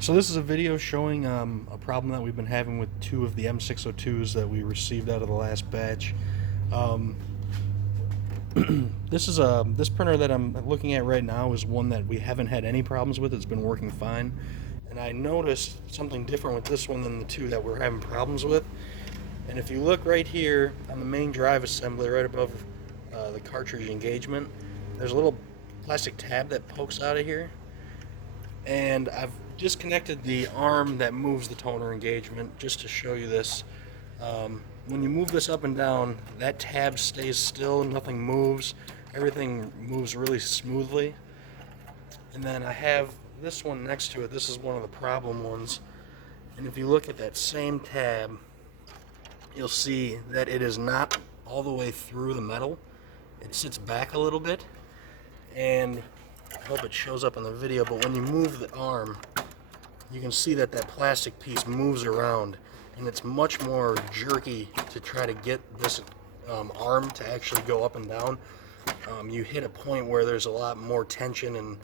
So this is a video showing a problem that we've been having with two of the M602s that we received out of the last batch. Um, this printer that I'm looking at right now is one that we haven't had any problems with. It's been working fine, and I noticed something different with this one than the two that we're having problems with. And if you look right here on the main drive assembly, right above the cartridge engagement, there's a little plastic tab that pokes out of here. And I've disconnected the arm that moves the toner engagement just to show you this. When you move this up and down, that tab stays still, nothing moves, everything moves really smoothly. And then I have this one next to it. This is one of the problem ones. And if you look at that same tab, you'll see that it is not all the way through the metal. It sits back a little bit, and I hope it shows up on the video, but when you move the arm, you can see that that plastic piece moves around, and it's much more jerky to try to get this arm to actually go up and down. You hit a point where there's a lot more tension,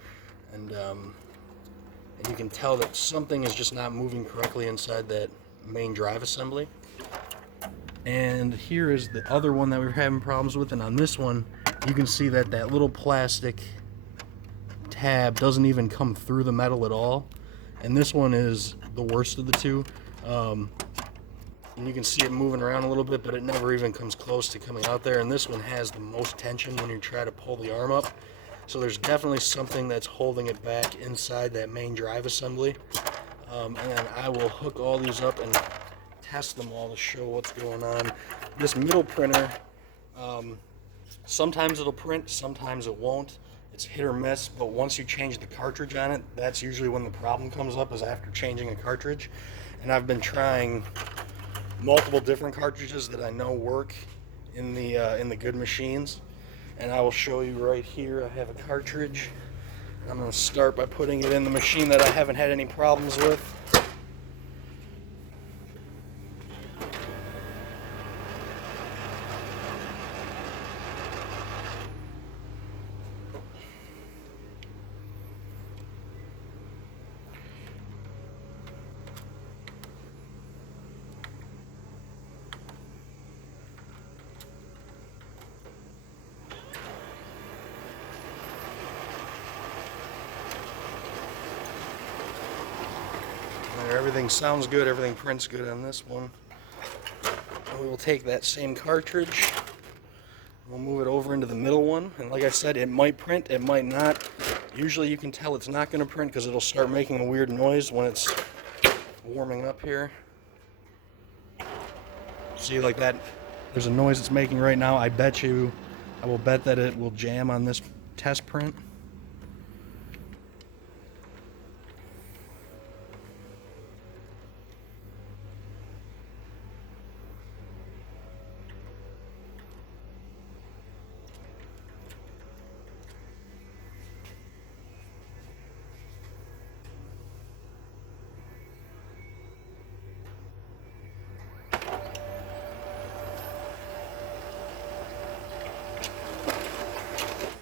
and you can tell that something is just not moving correctly inside that main drive assembly. And here is the other one that we were having problems with, and on this one, you can see that that little plastic tab doesn't even come through the metal at all, and this one is the worst of the two. And you can see it moving around a little bit, but it never even comes close to coming out there, and this one has the most tension when you try to pull the arm up. So there's definitely something that's holding it back inside that main drive assembly. And then I will hook all these up and test them all to show what's going on. This middle printer, sometimes it'll print, sometimes it won't. It's hit or miss, but once you change the cartridge on it, that's usually when the problem comes up, is after changing a cartridge. And I've been trying multiple different cartridges that I know work in the good machines, and I will show you right here. I have a cartridge. I'm going to start by putting it in the machine that I haven't had any problems with. Everything sounds good, everything prints good on this one. And we will take that same cartridge, we'll move it over into the middle one, and like I said, it might print, it might not. Usually you can tell it's not going to print because it'll start making a weird noise when it's warming up here. See, like that, there's a noise it's making right now. I will bet that it will jam on this test print.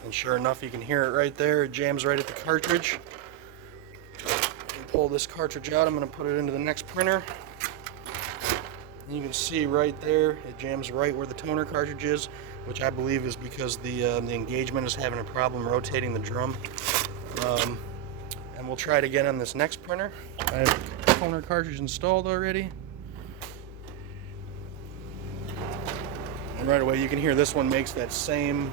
And sure enough, you can hear it right there. It jams right at the cartridge. Pull this cartridge out. I'm going to put it into the next printer. And you can see right there, it jams right where the toner cartridge is, which I believe is because the engagement is having a problem rotating the drum. And we'll try it again on this next printer. I have the toner cartridge installed already. And right away, you can hear this one makes that same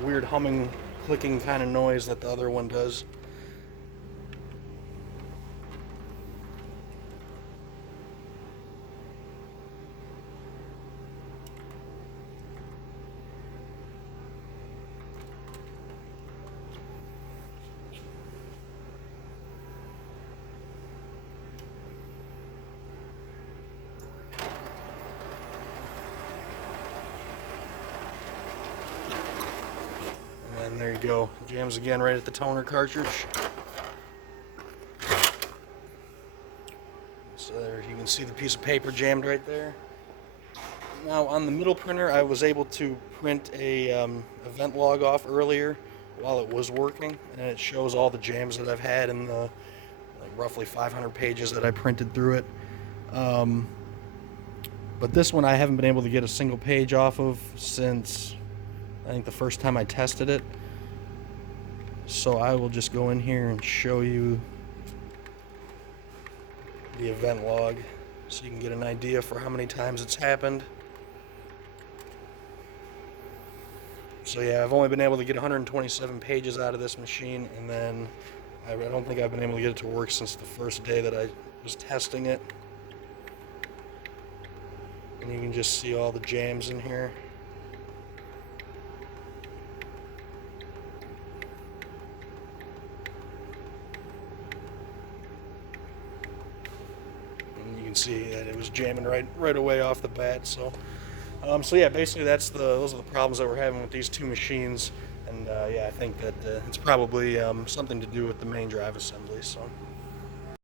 weird humming, clicking kind of noise that the other one does. And there you go, jams again right at the toner cartridge. So there you can see the piece of paper jammed right there. Now on the middle printer, I was able to print a event log off earlier while it was working, and it shows all the jams that I've had in the roughly 500 pages that I printed through it. But this one I haven't been able to get a single page off of since I think the first time I tested it. So I will just go in here and show you the event log so you can get an idea for how many times it's happened. So yeah, I've only been able to get 127 pages out of this machine, and then I don't think I've been able to get it to work since the first day that I was testing it. And you can just see all the jams in here. And you can see that it was jamming right away off the bat. So yeah, basically those are the problems that we're having with these two machines. And yeah, I think that it's probably something to do with the main drive assembly. So.